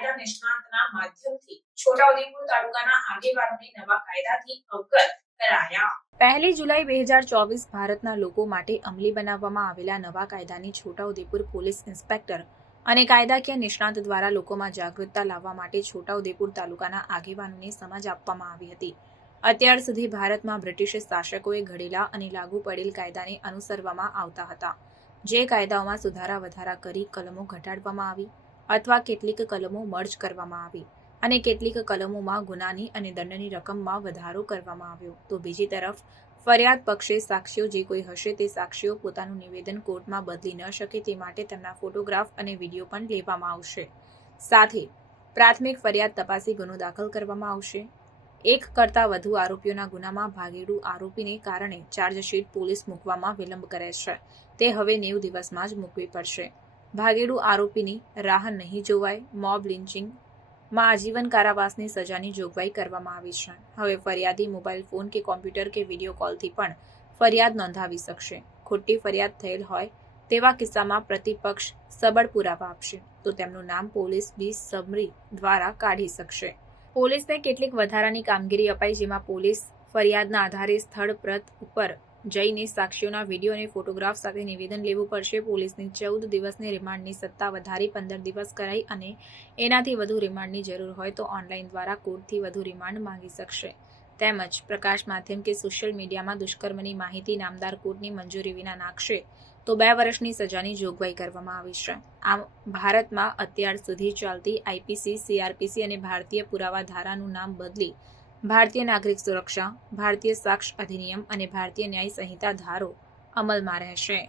નિષ્ણાંતના માધ્યમથી છોટાઉદેપુર તાલુકાના આગેવાનોને નવા કાયદાથી અવગત કરાયા. પહેલી જુલાઈ બે હજાર ચોવીસ ભારતના લોકો માટે અમલી બનાવવામાં આવેલા નવા કાયદાની છોટાઉદેપુર પોલીસ ઇન્સ્પેક્ટર અને કાયદાકીય નિષ્ણાંત દ્વારા લોકોમાં જાગૃતતા લાવવા માટે છોટાઉદેપુર તાલુકાના આગેવાનોને સમજ આપવામાં આવી હતી. અત્યાર સુધી ભારતમાં બ્રિટિશ શાસકોએ ઘડેલા અને લાગુ પડેલ કાયદાને અનુસરવામાં આવતા હતા. જે કાયદાઓમાં સુધારા વધારા કરી કલમો ઘટાડવામાં આવી. અથવા કેટલીક કલમો મર્જ કરવામાં આવી અને કેટલીક કલમોમાં ગુનાની અને દંડની રકમમાં વધારો કરવામાં આવ્યો. તો બીજી તરફ, ફરિયાદ પક્ષે સાક્ષીઓ જે કોઈ હશે તે સાક્ષીઓ પોતાનું નિવેદન કોર્ટમાં બદલી ન શકે તે માટે તેમના ફોટોગ્રાફ અને વીડિયો પણ લેવામાં આવશે. સાથે, પ્રાથમિક ફરિયાદ તપાસી ગુનો દાખલ કરવામાં આવશે. એક કરતાં વધુ આરોપીઓના ગુનામાં ભાગેડુ આરોપીને કારણે ચાર્જશીટ પોલીસ મૂકવામાં વિલંબ કરે છે. તે હવે નેવું દિવસમાં જ મૂકવી પડશે. ભાગેડુ આરોપીની રાહ નહીં જોવાય, મોબ લિન્ચિંગમાં આજીવન કારાવાસની સજાની જોગવાઈ કરવામાં આવી છે. હવે ફરિયાદી મોબાઈલ ફોન કે કોમ્પ્યુટર કે વીડિયો કોલથી પણ ફરિયાદ નોંધાવી શકશે. ખોટી ફરિયાદ થયેલ હોય તેવા કિસ્સામાં પ્રતિપક્ષ સબળ પુરાવા આપશે. તો તેમનું નામ પોલીસ બી સમરી દ્વારા કાઢી શકશે. પોલીસને કેટલીક વધારાની કામગીરી અપાઈ જેમાં પોલીસ ફરિયાદના આધારે સ્થળ પ્રત ઉપર જઈને સાક્ષીઓના વીડિયો અને ફોટોગ્રાફ સાથે નિવેદન લેવું પડશે. પોલીસની ચૌદ દિવસની રિમાન્ડની સત્તા વધારી પંદર દિવસ કરાઈ અને એનાથી વધુ રિમાન્ડની જરૂર હોય તો ઓનલાઈન દ્વારા કોર્ટથી વધુ રિમાન્ડ માંગી શકશે. તેમજ પ્રકાશ માધ્યમ કે સોશિયલ મીડિયામાં દુષ્કર્મની માહિતી નામદાર કોર્ટની મંજૂરી વિના નાખશે. તો બે વર્ષની સજાની જોગવાઈ કરવામાં આવી છે. આમ ભારતમાં અત્યાર સુધી ચાલતી આઈપીસી સીઆરપીસી અને ભારતીય પુરાવા ધારાનું નામ બદલી ભારતીય નાગરિક સુરક્ષા, ભારતીય સાક્ષ અધિનિયમ અને ભારતીય ન્યાય સંહિતા ધારો અમલમાં રહેશે.